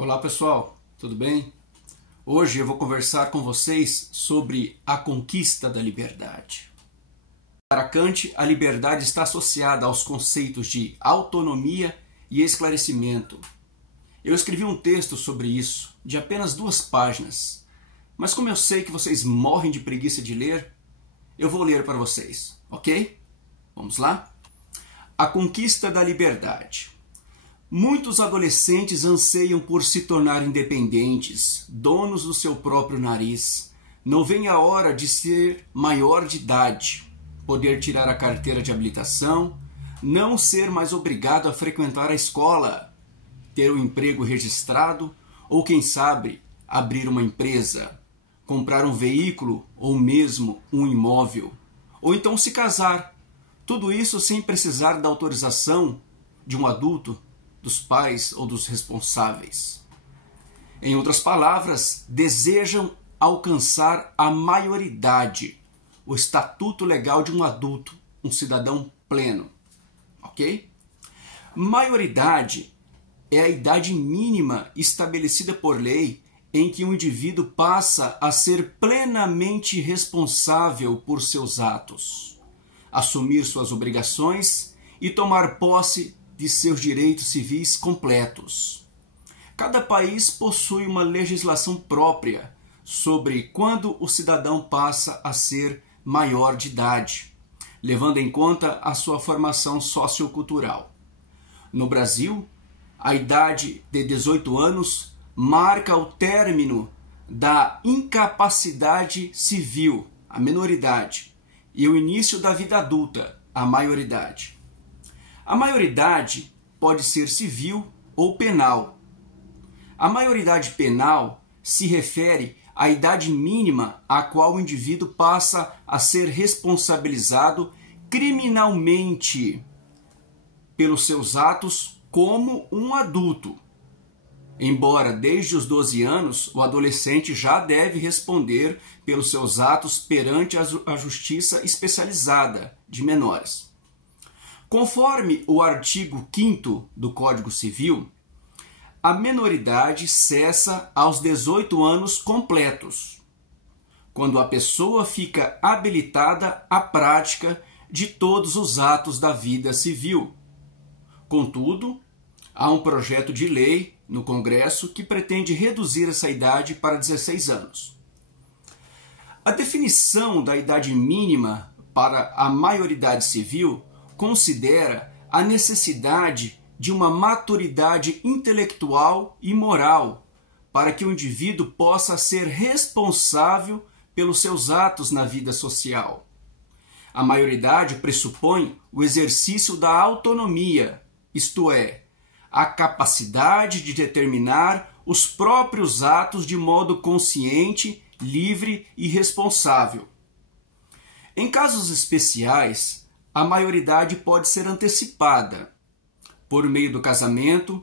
Olá pessoal, tudo bem? Hoje eu vou conversar com vocês sobre a conquista da liberdade. Para Kant, a liberdade está associada aos conceitos de autonomia e esclarecimento. Eu escrevi um texto sobre isso, de apenas 2 páginas, mas como eu sei que vocês morrem de preguiça de ler, eu vou ler para vocês, ok? Vamos lá? A conquista da liberdade. Muitos adolescentes anseiam por se tornar independentes, donos do seu próprio nariz. Não vem a hora de ser maior de idade, poder tirar a carteira de habilitação, não ser mais obrigado a frequentar a escola, ter um emprego registrado ou, quem sabe, abrir uma empresa, comprar um veículo ou mesmo um imóvel, ou então se casar. Tudo isso sem precisar da autorização de um adulto, dos pais ou dos responsáveis. Em outras palavras, desejam alcançar a maioridade, o estatuto legal de um adulto, um cidadão pleno. Ok? Maioridade é a idade mínima estabelecida por lei em que um indivíduo passa a ser plenamente responsável por seus atos, assumir suas obrigações e tomar posse de seus direitos civis completos. Cada país possui uma legislação própria sobre quando o cidadão passa a ser maior de idade, levando em conta a sua formação sociocultural. No Brasil, a idade de 18 anos marca o término da incapacidade civil, a menoridade, e o início da vida adulta, a maioridade. A maioridade pode ser civil ou penal. A maioridade penal se refere à idade mínima a qual o indivíduo passa a ser responsabilizado criminalmente pelos seus atos como um adulto. Embora desde os 12 anos o adolescente já deve responder pelos seus atos perante a justiça especializada de menores. Conforme o artigo 5º do Código Civil, a menoridade cessa aos 18 anos completos, quando a pessoa fica habilitada à prática de todos os atos da vida civil. Contudo, há um projeto de lei no Congresso que pretende reduzir essa idade para 16 anos. A definição da idade mínima para a maioridade civil considera a necessidade de uma maturidade intelectual e moral para que o indivíduo possa ser responsável pelos seus atos na vida social. A maioridade pressupõe o exercício da autonomia, isto é, a capacidade de determinar os próprios atos de modo consciente, livre e responsável. Em casos especiais, a maioridade pode ser antecipada por meio do casamento,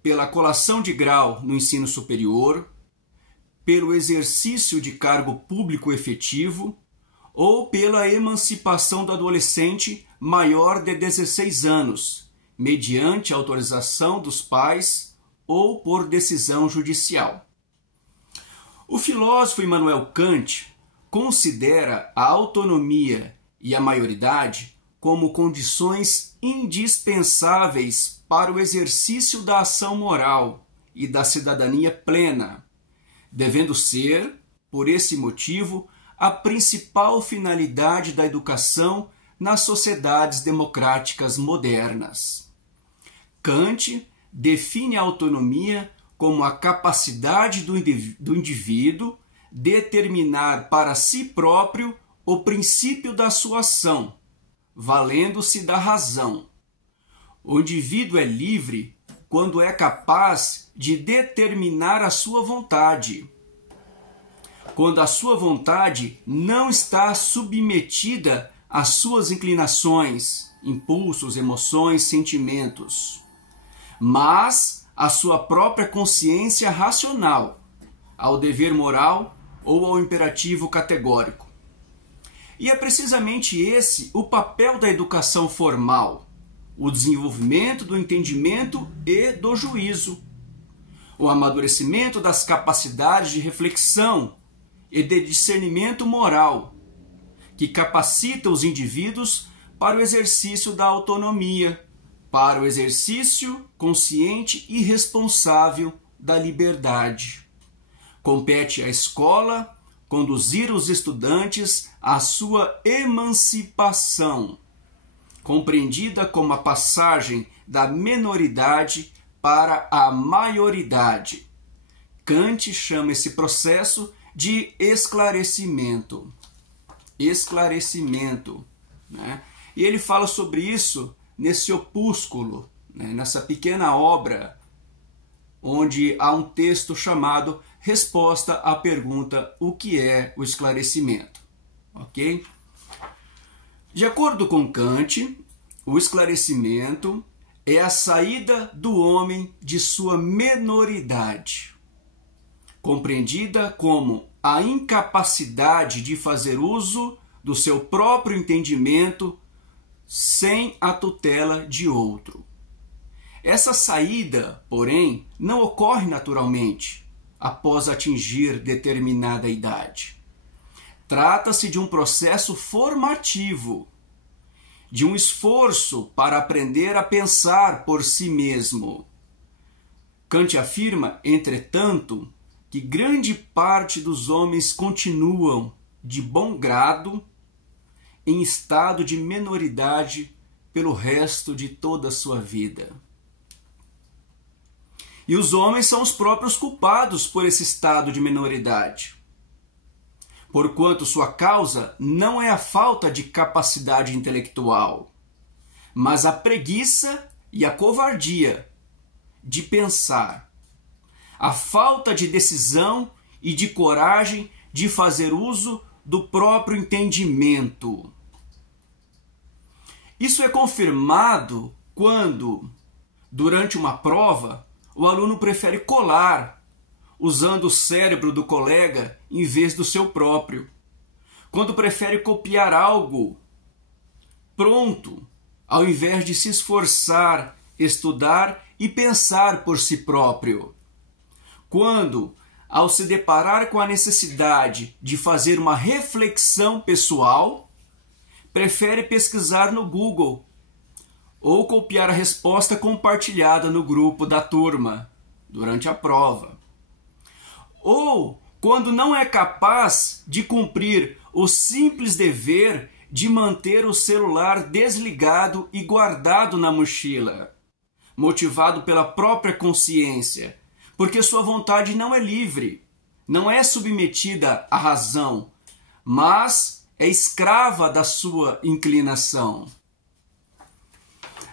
pela colação de grau no ensino superior, pelo exercício de cargo público efetivo ou pela emancipação do adolescente maior de 16 anos, mediante autorização dos pais ou por decisão judicial. O filósofo Immanuel Kant considera a autonomia e a maioridade como condições indispensáveis para o exercício da ação moral e da cidadania plena, devendo ser, por esse motivo, a principal finalidade da educação nas sociedades democráticas modernas. Kant define a autonomia como a capacidade do indivíduo determinar para si próprio o princípio da sua ação, valendo-se da razão. O indivíduo é livre quando é capaz de determinar a sua vontade, quando a sua vontade não está submetida às suas inclinações, impulsos, emoções, sentimentos, mas à sua própria consciência racional, ao dever moral ou ao imperativo categórico. E é precisamente esse o papel da educação formal, o desenvolvimento do entendimento e do juízo. o amadurecimento das capacidades de reflexão e de discernimento moral, que capacita os indivíduos para o exercício da autonomia, para o exercício consciente e responsável da liberdade. Compete à escola conduzir os estudantes à sua emancipação, compreendida como a passagem da menoridade para a maioridade. Kant chama esse processo de esclarecimento. Esclarecimento, né? E ele fala sobre isso nesse opúsculo, né? Nessa pequena obra, onde há um texto chamado Resposta à pergunta: o que é o esclarecimento? Ok? De acordo com Kant, o esclarecimento é a saída do homem de sua menoridade, compreendida como a incapacidade de fazer uso do seu próprio entendimento sem a tutela de outro. Essa saída, porém, não ocorre naturalmente após atingir determinada idade. Trata-se de um processo formativo, de um esforço para aprender a pensar por si mesmo. Kant afirma, entretanto, que grande parte dos homens continuam, de bom grado, em estado de menoridade pelo resto de toda a sua vida. E os homens são os próprios culpados por esse estado de menoridade, porquanto sua causa não é a falta de capacidade intelectual, mas a preguiça e a covardia de pensar, a falta de decisão e de coragem de fazer uso do próprio entendimento. Isso é confirmado quando, durante uma prova, o aluno prefere colar, usando o cérebro do colega em vez do seu próprio. Quando prefere copiar algo pronto, ao invés de se esforçar, estudar e pensar por si próprio. Quando, ao se deparar com a necessidade de fazer uma reflexão pessoal, prefere pesquisar no Google ou copiar a resposta compartilhada no grupo da turma durante a prova. Ou quando não é capaz de cumprir o simples dever de manter o celular desligado e guardado na mochila, motivado pela própria consciência, porque sua vontade não é livre, não é submetida à razão, mas é escrava da sua inclinação.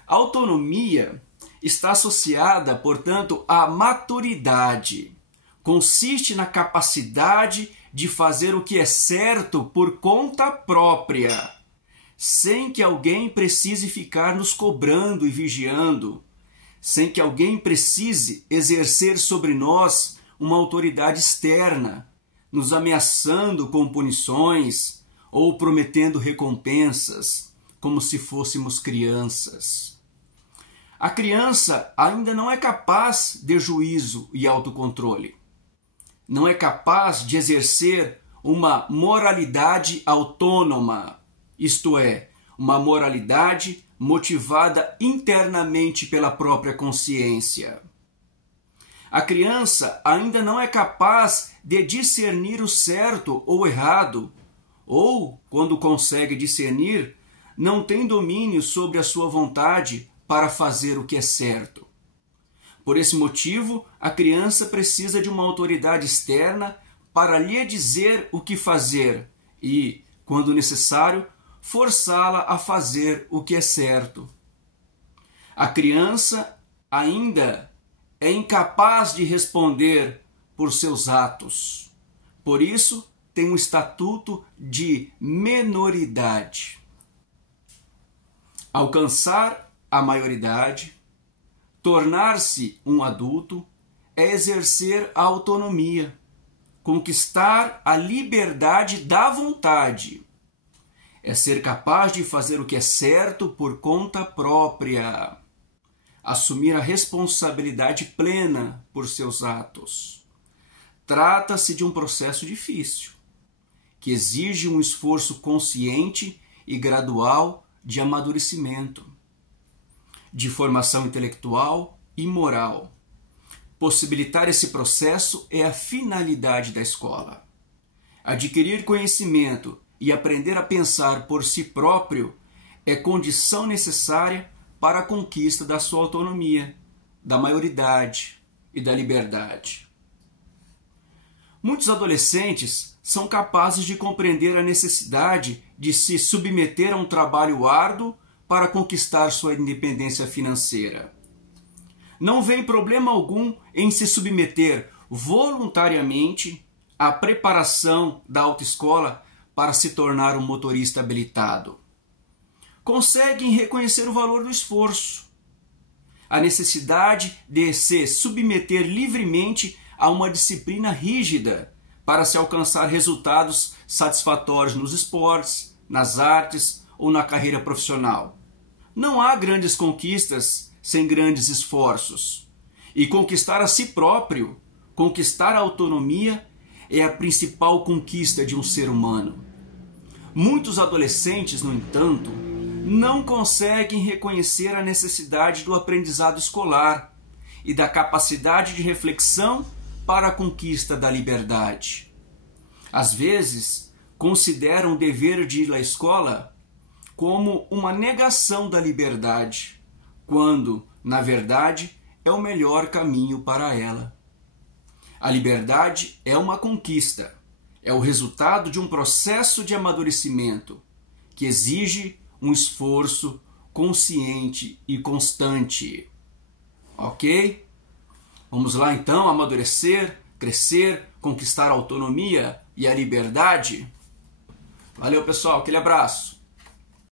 A autonomia está associada, portanto, à maturidade. Consiste na capacidade de fazer o que é certo por conta própria, sem que alguém precise ficar nos cobrando e vigiando, sem que alguém precise exercer sobre nós uma autoridade externa, nos ameaçando com punições ou prometendo recompensas, como se fôssemos crianças. A criança ainda não é capaz de juízo e autocontrole. Não é capaz de exercer uma moralidade autônoma, isto é, uma moralidade motivada internamente pela própria consciência. A criança ainda não é capaz de discernir o certo ou errado, ou, quando consegue discernir, não tem domínio sobre a sua vontade para fazer o que é certo. Por esse motivo, a criança precisa de uma autoridade externa para lhe dizer o que fazer e, quando necessário, forçá-la a fazer o que é certo. A criança ainda é incapaz de responder por seus atos. Por isso, tem um estatuto de menoridade. Alcançar a maioridade, tornar-se um adulto, é exercer a autonomia, conquistar a liberdade da vontade. É ser capaz de fazer o que é certo por conta própria. assumir a responsabilidade plena por seus atos. Trata-se de um processo difícil, que exige um esforço consciente e gradual de amadurecimento, de formação intelectual e moral. Possibilitar esse processo é a finalidade da escola. Adquirir conhecimento e aprender a pensar por si próprio é condição necessária para a conquista da sua autonomia, da maioridade e da liberdade. Muitos adolescentes são capazes de compreender a necessidade de se submeter a um trabalho árduo para conquistar sua independência financeira. Não vem problema algum em se submeter voluntariamente à preparação da autoescola para se tornar um motorista habilitado. Conseguem reconhecer o valor do esforço, a necessidade de se submeter livremente a uma disciplina rígida para se alcançar resultados satisfatórios nos esportes, nas artes ou na carreira profissional. Não há grandes conquistas sem grandes esforços. E conquistar a si próprio, conquistar a autonomia, é a principal conquista de um ser humano. Muitos adolescentes, no entanto, não conseguem reconhecer a necessidade do aprendizado escolar e da capacidade de reflexão para a conquista da liberdade. Às vezes, consideram o dever de ir à escola como uma negação da liberdade, quando, na verdade, é o melhor caminho para ela. A liberdade é uma conquista, é o resultado de um processo de amadurecimento que exige um esforço consciente e constante. Ok? Vamos lá então amadurecer, crescer, conquistar a autonomia e a liberdade? Valeu, pessoal, aquele abraço!